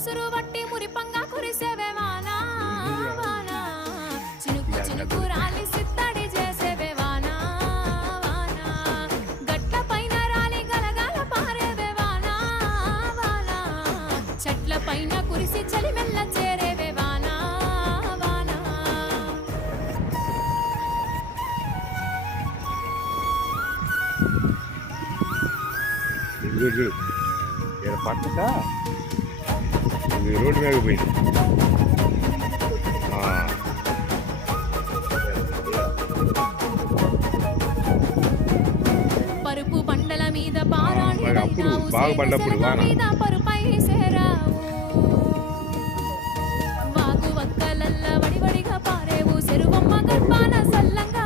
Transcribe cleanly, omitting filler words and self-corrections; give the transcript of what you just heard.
ఉసురు వట్టి మురిపంగా కురిసేవే వానా వానా చినుకు చినుకు రాలి సిత్తడి చేసేవే వానా వానా గట్ల పైన రాలి గలగల పారేవే వానా వానా చెట్ల పైన కురిసి చలి మెల్ల చేరేవే వానా వానా చూడు ఇక్కడ పట్టక రోడ్డు మీద పోయింది. పరుపు బండల మీద పారాణి అప్పుడు బాగా పడ్డప్పుడు మీద పరుపై సేరావు వాగు వంకలల్ల వడివడిగా పారేవు చెరువమ్మ గర్భాన సల్లంగా